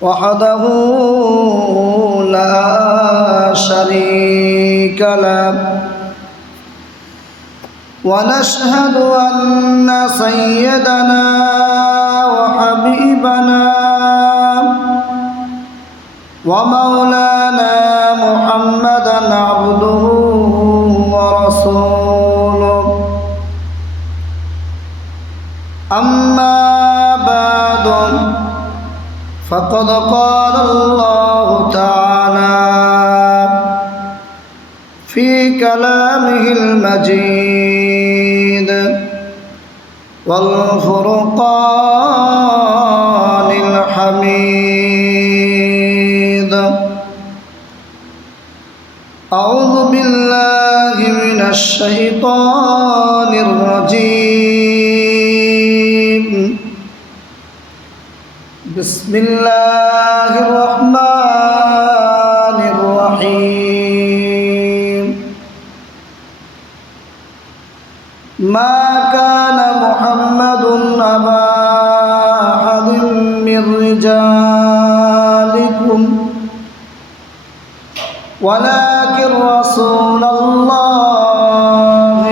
وحده لا شريك له ونشهد أن سيدنا وحبيبنا ومولانا محمدا عبده ورسوله أما بعد فقد قال الله تعالى في كلامه المجيد والفرقان الحميد أعوذ بالله من الشيطان الرجيم بسم الله الرحمن الرحيم ما كان محمد أبا أحد من رجالكم ولكن رسول الله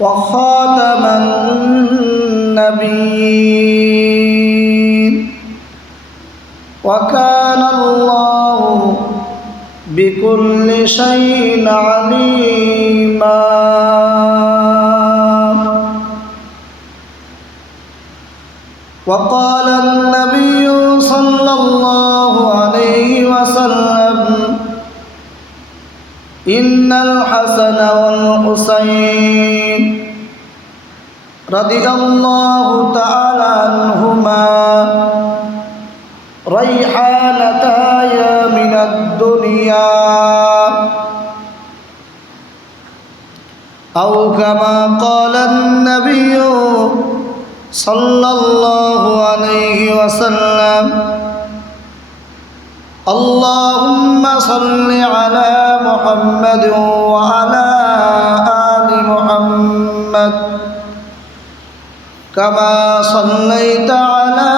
وخاتم النبيين وكان الله بكل شيء عليما وقال النبي صلى الله عليه وسلم إن الحسن والحسين رضي الله تعالى عنهما ريحانتايا من الدنيا أو كما قال النبي صلى الله عليه وسلم اللهم صل على محمد وعلى آل محمد كما صليت على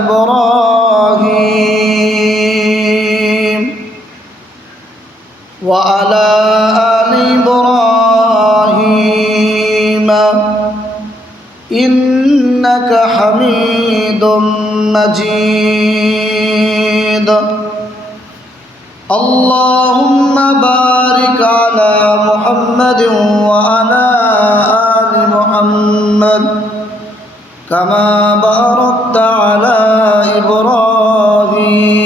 إبراهيم وعلى آل إبراهيم إنك حميد مجيد اللهم بارك على محمد وعلى آل محمد كما باركت على إبراهيم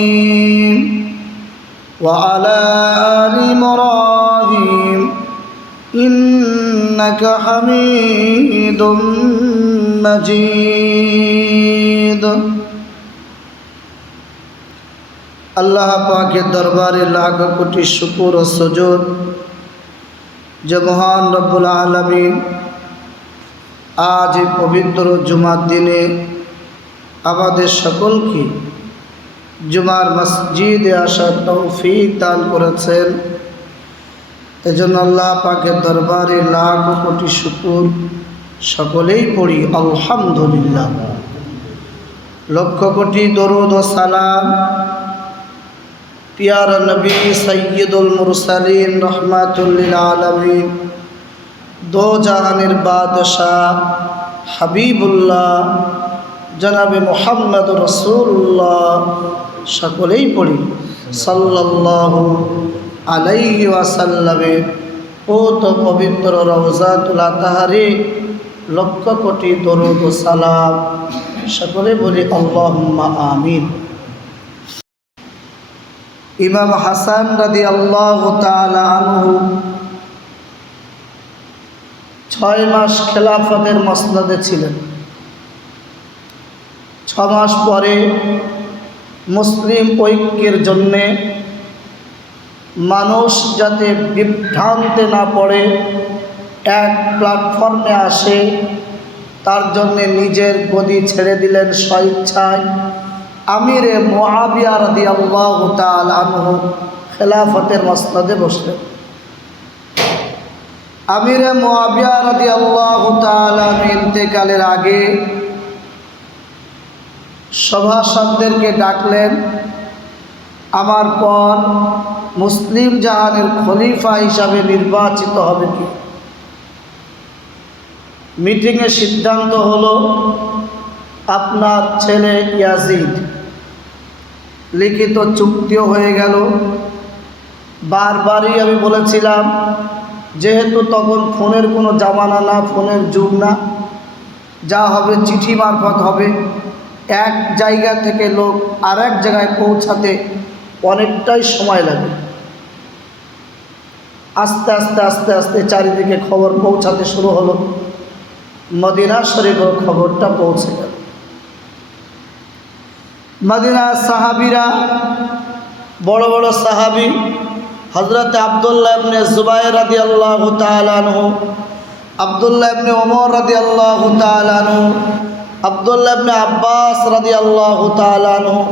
وعلى آل إبراهيم إنك حميد مجيد আল্লাহ পাকের দরবারে লাখ কোটি শুকর ও সুজুদ যে মহান রব্বুল আলামিন আজ এই পবিত্র জুমার দিনে আমাদের সকলকে জুমার মসজিদে আসার তৌফিক দান করেছেন। এজন্য আল্লাহ পাকের দরবারে লাখ কোটি শুকর, সকলেই পড়ি আলহামদুলিল্লাহ। লক্ষ কোটি দরুদ ও সালাম प्यारा नबी सैयदुल मुरसलीन रहमतुल लिल आलमीन दो जहानेर बादशाह हबीबुल्लाह जनाबे मुहम्मद रसूलुल्लाह सकलेई पढ़ी सल्लल्लाहु अलैहि वसल्लमेर ओ तो पवित्र रौजातुल आताहारे लक्ष कोटी दरूद व सालाम सकले बोली अल्लाहुम्मा आमीन। इमाम हसन রাদিয়াল্লাহু তাআলা আনহু 6 মাস খেলাফতের মসনদে ছিলেন। 6 মাস পরে মুসলিম ঐক্যের জন্য মানুষ যাতে বিভ্রান্তে না পড়ে এক প্ল্যাটফর্মে আসে তার জন্য নিজের গদি ছেড়ে দিলেন স্বেচ্ছায়। আমিরে মুআবিয়া রাদিয়াল্লাহু তাআলা আনহু খেলাফতের মসনদে বসলেন। আমিরে মুআবিয়া রাদিয়াল্লাহু তাআলা ইন্তেকালের আগে সভাসদদেরকে ডাকলেন, আমার পর মুসলিম জাহানের খলিফা হিসাবে নির্বাচিত হবে কি? মিটিংয়ে সিদ্ধান্ত হলো আপনার ছেলে ইয়াজিদ। লিখিত চুক্তিও হয়ে গেল। বারবারই আমি বলেছিলাম, যেহেতু তখন ফোনের কোনো জামানা না, ফোনের যুগ না, যা হবে চিঠি মারফত হবে। এক জায়গা থেকে লোক আর এক জায়গায় পৌঁছাতে অনেকটাই সময় লাগে। আস্তে আস্তে আস্তে আস্তে চারিদিকে খবর পৌঁছাতে শুরু হলো। মদিনা শরীফের খবরটা পৌঁছে গেল। মদিনা সাহাবীরা, বড় বড় সাহাবী, হযরত আব্দুল্লাহ ইবনে জুবাইর রাদিয়াল্লাহু তাআলা আনহু, আব্দুল্লাহ ইবনে ওমর রাদিয়াল্লাহু তাআলা আনহু, আব্দুল্লাহ ইবনে আব্বাস রাদিয়াল্লাহু তাআলা আনহু,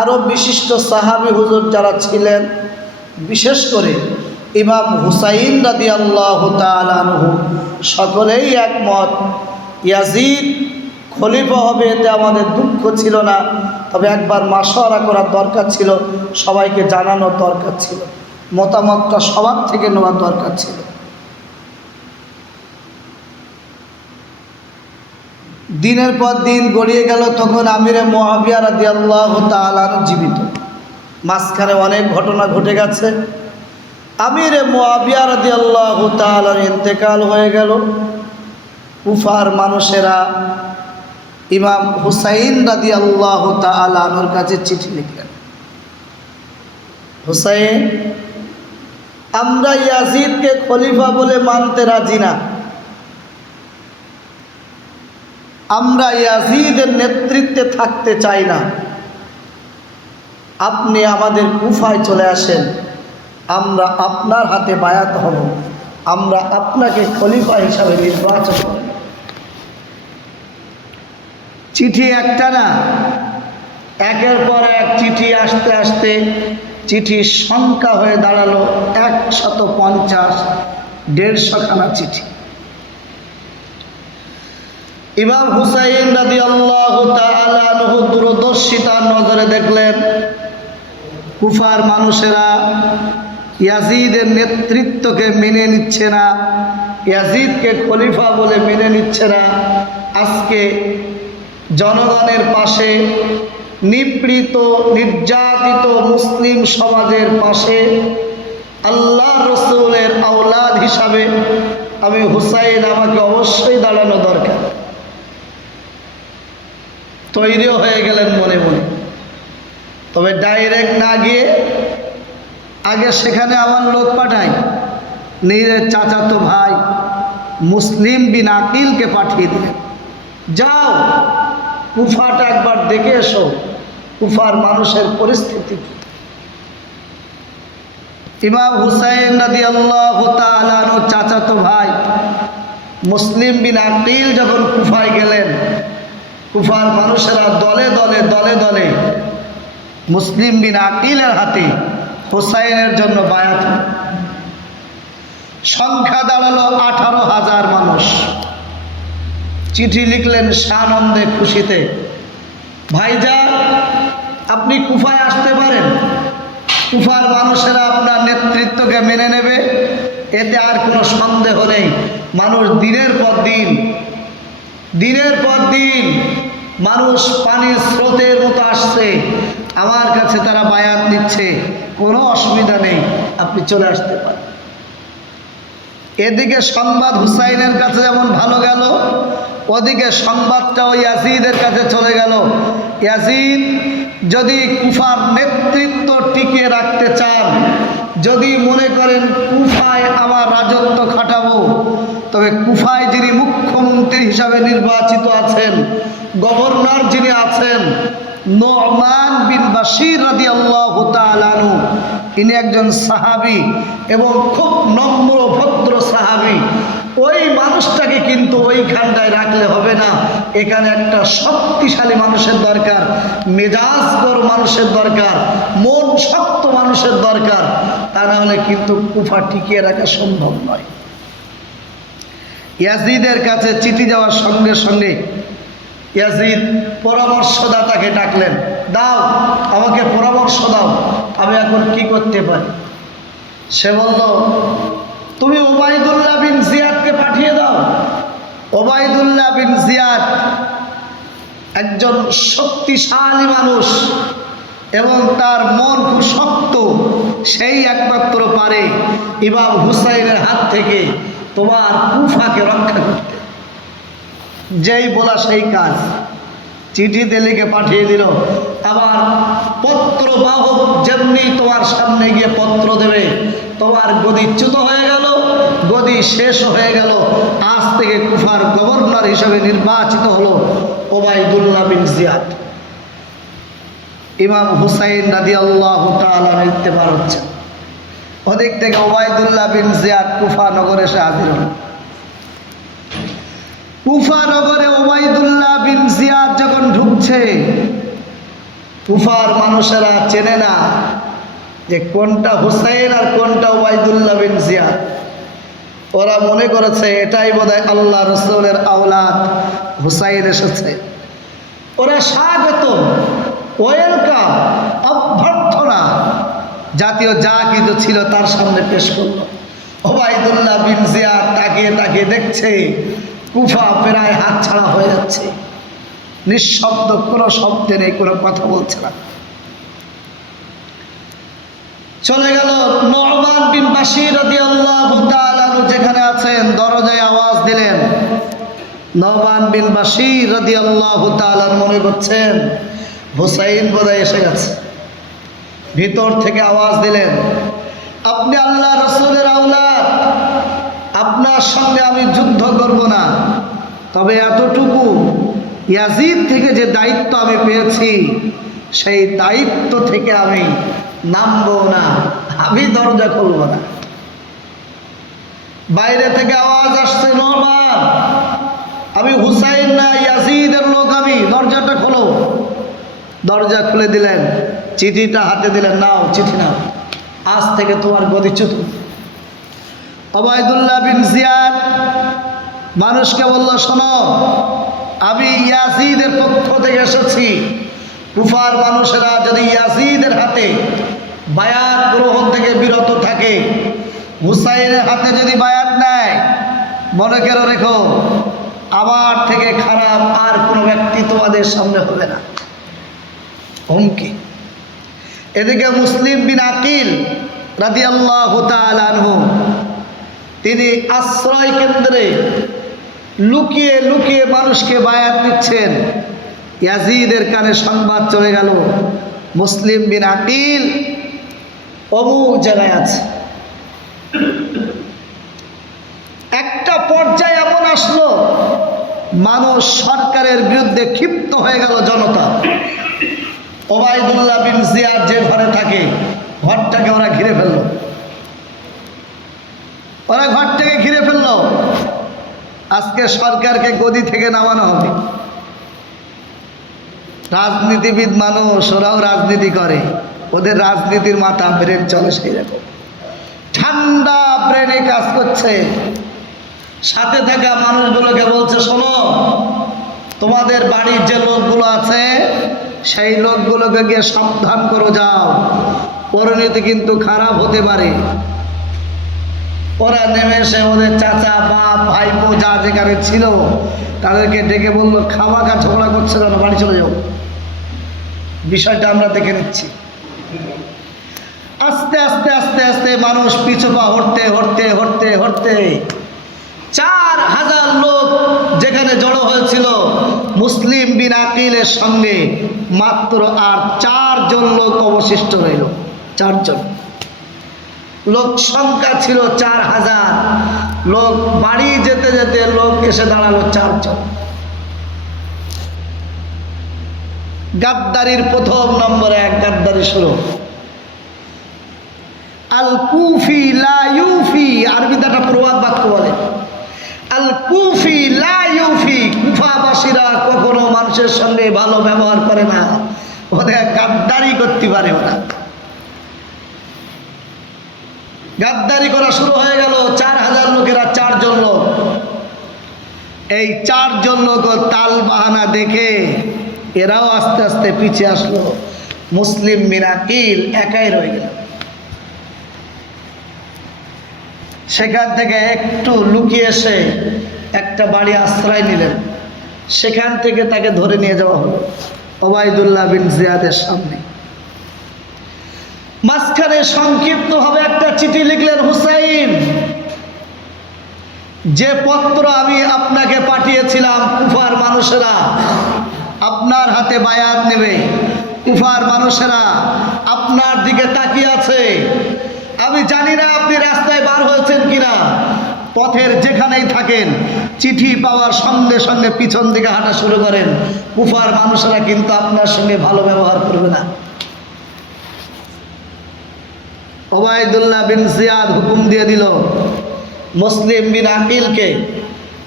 আরও বিশিষ্ট সাহাবী হুজুর যারা ছিলেন, বিশেষ করে ইমাম হুসাইন রাদিয়াল্লাহু তাআলা আনহু, সকলেই একমত, ইয়াজিদ খলিফা হবে, এতে আমাদের দুঃখ ছিল না। তবে একবার মাশওয়ারা করার দরকার ছিল, সবাইকে জানানোর দরকার ছিল, মতামতটা সবার থেকে নেওয়ার দরকার ছিল। দিনের পর দিন গড়িয়ে গেল। তখন আমিরে মুআবিয়া রাদিয়াল্লাহু তাআলা জীবিত। মাঝখানে অনেক ঘটনা ঘটে গেছে। আমিরে মুআবিয়া রাদিয়াল্লাহু তাআলার ইন্তেকাল হয়ে গেল। কুফার মানুষেরা ইমাম হুসাইন রাদিয়াল্লাহু তাআলা আনহুর কাছে চিঠি লিখলেন, হুসাইন, আমরা ইয়াজিদকে খলিফা বলে মানতে রাজি না। আমরা ইয়াজিদের নেতৃত্বে থাকতে চাই না। আপনি আমাদের কুফায় চলে আসেন, আমরা আপনার হাতে বায়াত হব, আমরা আপনাকে খলিফা হিসাবে নির্বাচন করব। চিঠি একটা না, একের পর এক চিঠি আসতে আসতে চিঠির সংখ্যা হয়ে দাঁড়ালো 150, 150 খানা চিঠি। ইমাম হুসাইন রাদিয়াল্লাহু তাআলা আনহু দূরদর্শিতার নজরে দেখলেন, কুফার মানুষেরা ইয়াজিদের নেতৃত্বকে মেনে নিচ্ছে না, ইয়াজিদকে খলিফা বলে মেনে নিচ্ছে না। আজকে জনগণের পাশে, নিপীড়িত নির্যাতিত মুসলিম সমাজের পাশে আল্লাহ রসুলের আওলাদ হিসাবে আমি হুসাইন, আমাকে অবশ্যই দাঁড়ানো দরকার। তৈরিও হয়ে গেলেন মনে মনে। তবে ডাইরেক্ট না গিয়ে আগে সেখানে আমার লোক পাঠাই, নিজের চাচাতো ভাই মুসলিম বিন আকিলকে পাঠিয়ে দিলেন, যাও কুফাটা একবার দেখে এসো, কুফার মানুষের পরিস্থিতি কি। ইমাম হুসাইন রাদিয়াল্লাহু তাআলা আনহু চাচাতো ভাই মুসলিম বিন আকিল যখন কুফায় গেলেন, কুফার মানুষেরা দলে দলে দলে দলে মুসলিম বিন আকিলের হাতে হুসাইনের জন্য বায়াত। সংখ্যা দাঁড়ালো 18,000 মানুষ। চিঠি লিখলেন সানন্দে খুশিতে, ভাইজান আপনি কুফায় আসতে পারেন, কুফার মানুষেরা আপনার নেতৃত্বকে মেনে নেবে, এতে আর কোনো সন্দেহ নেই। মানুষ দিনের পর দিন মানুষ পানির স্রোতের মতো আসছে, আমার কাছে তারা বায়াত নিচ্ছে, কোনো অসুবিধা নেই, আপনি চলে আসতে পারেন। এদিকে সংবাদ হুসাইনের কাছে যেমন ভালো গেল, ওদিকে সংবাদটাও ইয়াজিদের কাছে চলে গেল। ইয়াজিদ যদি কুফার নেতৃত্ব টিকিয়ে রাখতে চান, যদি মনে করেন কুফায় আমার রাজত্ব খাটাবো, তবে কুফায় যিনি মুখ্যমন্ত্রী হিসাবে নির্বাচিত আছেন, গভর্নর যিনি আছেন, নু'মান বিন বাশির রাদিয়াল্লাহু তাআলা আনহু, ইনি একজন সাহাবী এবং খুব নম্র ভদ্র সাহাবী। ওই মানুষটাকে কিন্তু ওইখানটায় রাখলে হবে না, এখানে একটা শক্তিশালী মানুষের দরকার, মেজাজগর মানুষের দরকার, মন শক্ত মানুষের দরকার, তা না হলে কিন্তু কুফা টিকিয়ে রাখা সম্ভব নয়। ইয়াজিদের কাছে চিঠি যাওয়ার সঙ্গে সঙ্গে ইয়াজিদ পরামর্শদাতাকে ডাকলেন, দাও আমাকে পরামর্শ দাও, আমি এখন কি করতে পারি। সে বলল, তুমি ওবায়দুল্লাহ বিন জিয়াদকে পাঠিয়ে দাও। ওবায়দুল্লাহ বিন জিয়াদ একজন শক্তিশালী মানুষ এবং তার মন খুব শক্ত, সেই একমাত্র পারে ইমাম হুসাইনের হাত থেকে তোমার কুফাকে রক্ষা করতে। যেই বলা সেই কাজ, চিঠিতে লিখে পাঠিয়ে দিল। আবার পত্র বাহক যেমনি তোমার সামনে গিয়ে পত্র দেবে, তোমার গদিচ্যুত হয়ে গেল, গদি শেষ হয়ে গেল। আজ থেকে কুফার গভর্নর হিসেবে নির্বাচিত হলো ওবায়দুল্লাহ বিন জিয়াদ। ইমাম হুসাইন রাদিয়াল্লাহু তাআলা ইত্তেফার হচ্ছে। ওদিক থেকে ওবায়দুল্লাহ বিন জিয়াদ কুফা নগরে এসে হাজির হল। কুফা নগরে ওবায়দুল্লাহ বিন জিয়াদ যখন ঢুকছে, কুফার মানুষেরা চেনে না যে কোনটা হুসাইন আর কোনটা ওবায়দুল্লাহ বিন জিয়াদ। ওরা মনে করেছে এটাই বোধহয় আল্লাহ রসুলের আওলাদ হুসাইন এসেছে। ওরা স্বাগত, ওয়েলকাম, অভ্যর্থনা জাতীয় যা কিছু ছিল তার সামনে পেশ করলো। ওবায়দুল্লাহ বিন জিয়াদ তাকিয়ে তাকিয়ে দেখছে কুফা প্রায় হাত ছাড়া হয়ে যাচ্ছে, নিঃশব্দ, কোনো শব্দে নেই, কোনো কথা বলছে না। চলে গেল। নু'মান বিন বাশির রাদিয়াল্লাহু তাআলা যেখানে আছেন দরজায় আওয়াজ দিলেন। নু'মান বিন বাশির রাদিয়াল্লাহু তাআলা মনে করছেন হুসাইন বোধহয় এসে গেছে। ভিতর থেকে আওয়াজ দিলেন, আপনি আল্লাহ রাসূলের আওলাদ, আপনার সঙ্গে আমি যুদ্ধ করব না, তবে এতটুকু, ইয়াজিদ থেকে যে দায়িত্ব আমি পেয়েছি সেই দায়িত্ব থেকে আমি নামবো না, আমি দরজা খুলব না। বাইরে থেকে আওয়াজ আসছে, নু'মান, আমি হুসাইন না, ইয়াজিদের লোক আমি, দরজাটা খোলো। দরজা খুলে দিলেন, চিঠিটা হাতে দিলেন, নাও চিঠি নাও, আজ থেকে তোমার গদিচ্যুত। ওবায়দুল্লাহ বিন জিয়াদ মানুষকে বলল, শোনো, আমি ইয়াজিদের পক্ষ থেকে এসেছি। কুফার মানুষেরা যদি ইয়াজিদের হাতে বায়াত গ্রহণ থেকে বিরত থাকে, হুসাইনের হাতে যদি বায়াত নেয়, মনে করে রেখো আমার থেকে খারাপ আর কোনো ব্যক্তি তোমাদের সামনে হবে না। হুমকি। এদিকে মুসলিম বিন আকিল রাদিয়াল্লাহু তাআলা আনহু, তিনি আশ্রয় কেন্দ্রে লুকিয়ে লুকিয়ে মানুষকে বায়াত দিচ্ছেন। ইয়াজিদের কানে সংবাদ চলে গেল মুসলিম বিন আকিল অমুক জায়গায় আছে। একটা পর্যায়ে এমন আসলো, মানুষ সরকারের বিরুদ্ধে ক্ষিপ্ত হয়ে গেল, জনতা। ওবায়দুল্লাহ বিন জিয়াদ যে ঘরে থাকে, ঘরটাকে ওরা ঘিরে ফেললো। ওরা ঘরটাকে ঘিরে ফেললো। আজকে সরকারকে গদি থেকে নামানো হবে। রাজনীতিবিদ মানুষ, ওরাও রাজনীতি করে, ওদের রাজনীতির মাথা ব্রেন চলে সেই রকম, ঠান্ডা ব্রেনে কাজ করছে। সাথে থাকা মানুষগুলোকে বলছে, শোনো, তোমাদের বাড়ির যে লোকগুলো আছে সেই লোকগুলোকে গিয়ে সাবধান করো, যাও, পরিণতি কিন্তু খারাপ হতে পারে। ওরা নেমে এসে ওদের চাচা, বাপ, ভাইপো যা যেখানে ছিল তাদেরকে ডেকে বললো, খামাখা ঝগড়া করছে না, বাড়ি চলে যাও, বিষয়টা আমরা দেখে নিচ্ছি। আস্তে আস্তে আস্তে আস্তে মানুষ পিছু পা হটতে হটতে হটতে হটতে 4000 লোক যেখানে জড়ো হয়েছিল মুসলিম বিন আকিলের সঙ্গে, মাত্র আর 4 জন লোক অবশিষ্ট রইল। 4 জন লোক সংখ্যা ছিল 4000 লোক। বাড়ি যেতে যেতে লোক এসে দাঁড়ালো 4 জন। গাদ্দারির প্রথম নম্বরে 1 গাদ্দারি শুরু। আল কুফি লা ইউফি, আরবিতে একটা প্রবাদ বাক্য বলে, আল কুফি লা ইউফি, কুফাবাসীরা কখনো মানুষের সঙ্গে ভালো ব্যবহার করে না, ওদের গাদ্দারি করতে পারে। ওরা গাদ্দারি করা শুরু হয়ে গেল। 4000 লোকেরা 4 জন লোক এই 4 জন লোক তাল বাহানা দেখে এরাও আস্তে আস্তে পিছিয়ে আসলো। মুসলিম বিন আকিল একাই রয়ে গেল। সেখান থেকে একটু লুকিয়ে এসে একটা বাড়ি আশ্রয় নিলেন। সেখান থেকে তাকে ধরে নিয়ে যাওয়া হলো ওবায়দুল্লাহ বিন জিয়াদের সামনে। মাঝখানে সংক্ষিপ্তভাবে একটা চিঠি লিখলেন, হুসাইন, যে পত্র আমি আপনাকে পাঠিয়েছিলাম, কুফার মানুষেরা আপনার হাতে বায়াত নেবে, কুফার মানুষেরা আপনার দিকে তাকিয়ে আছে। আমি জানি না আপনি রাস্তায় বার হয়েছেন কিনা, পথের যেখানেই থাকেন চিঠি পাওয়ার সঙ্গে সঙ্গে পিছন দিকে হাঁটা শুরু করেন। কুফার মানুষেরা কিন্তু আপনার সঙ্গে ভালো ব্যবহার করবে না। ওবায়দুল্লাহ বিন জিয়াদ হুকুম দিয়ে দিল, মুসলিম বিন আকিলকে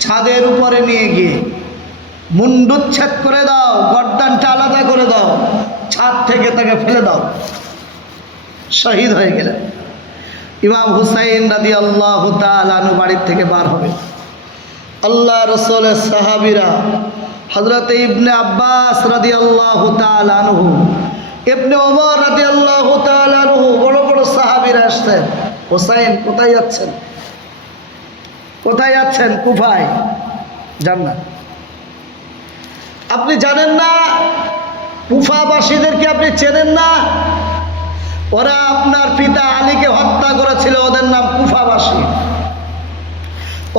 ছাদের উপরে নিয়ে গিয়ে মুন্ডুচ্ছেদ করে দাও, গর্দানটা আলাদা করে দাও, ছাদ থেকে তাকে ফেলে দাও। শহীদ হয়ে গেলেন। ইমাম হুসাইন রাদিয়াল্লাহু তাআলা আনহু বাড়ির থেকে বার হবে। আল্লাহ রাসূলের সাহাবীরা হযরত ইবনে আব্বাস রাদিয়াল্লাহু তাআলা আনহু, ইবনে ওমর রাদিয়াল্লাহু তাআলা আনহু, বড় বড় সাহাবীরা আসছেন। হুসাইন কোথায় যাচ্ছেন? কোথায় যাচ্ছেন? কুফায়। জান্নাত। আপনি জানেন না? কুফাবাসীদেরকে আপনি চেনেন না? ওরা আপনার পিতা আলীকে হত্যা করেছিল, ওদের নাম কুফাবাসী।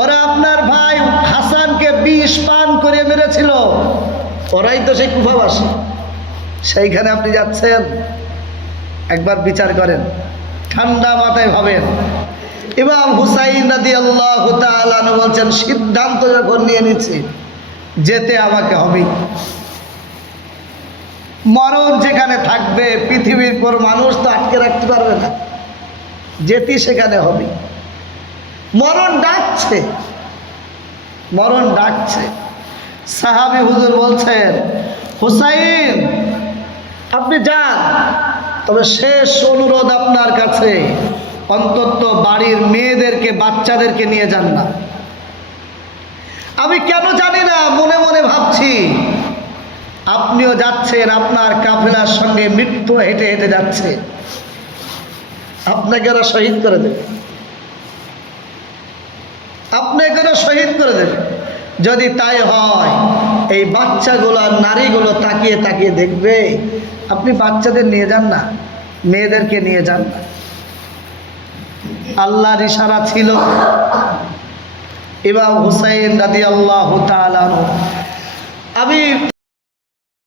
ওরা আপনার ভাই হাসানকে বিষ পান করে মেরেছিল, ওরাই তো সেই কুফাবাসী। সেইখানে আপনি যাচ্ছেন? একবার বিচার করেন, ঠান্ডা মাথায় ভাবেন। ইমাম হুসাইন রাদিয়াল্লাহু তাআলা আনহু বলছেন, সিদ্ধান্ত যখন নিয়ে নিচ্ছি, যেতে আমাকে হবে। মরণ যেখানে থাকবে, পৃথিবীর পর মানুষ তো আটকে রাখতে পারবে না, যেতে সেখানে হবে। মরণ ডাকছে, মরণ ডাকছে। সাহাবী হুজুর বলছেন, হুসাইন আপনি যান, তবে শেষ অনুরোধ আপনার কাছে, অন্তত বাড়ির মেয়েদেরকে, বাচ্চাদেরকে নিয়ে যান না। আমি কেন জানি না, মনে মনে ভাবছি আপনিও যাচ্ছেন, আপনার কাফেলার সঙ্গে মৃত্যু হেঁটে হেঁটে যাচ্ছে, আপনাকে ওরা শহীদ করে দেবে, আপনাকে ওরা শহীদ করে দেবে। যদি তাই হয়, এই বাচ্চাগুলো আর নারীগুলো তাকিয়ে তাকিয়ে দেখবে। আপনি বাচ্চাদের নিয়ে যান না, মেয়েদেরকে নিয়ে যান না। আল্লাহর ইশারা ছিল। ইমাম হুসাইন রাদিয়াল্লাহু তাআলা আনহু, আমি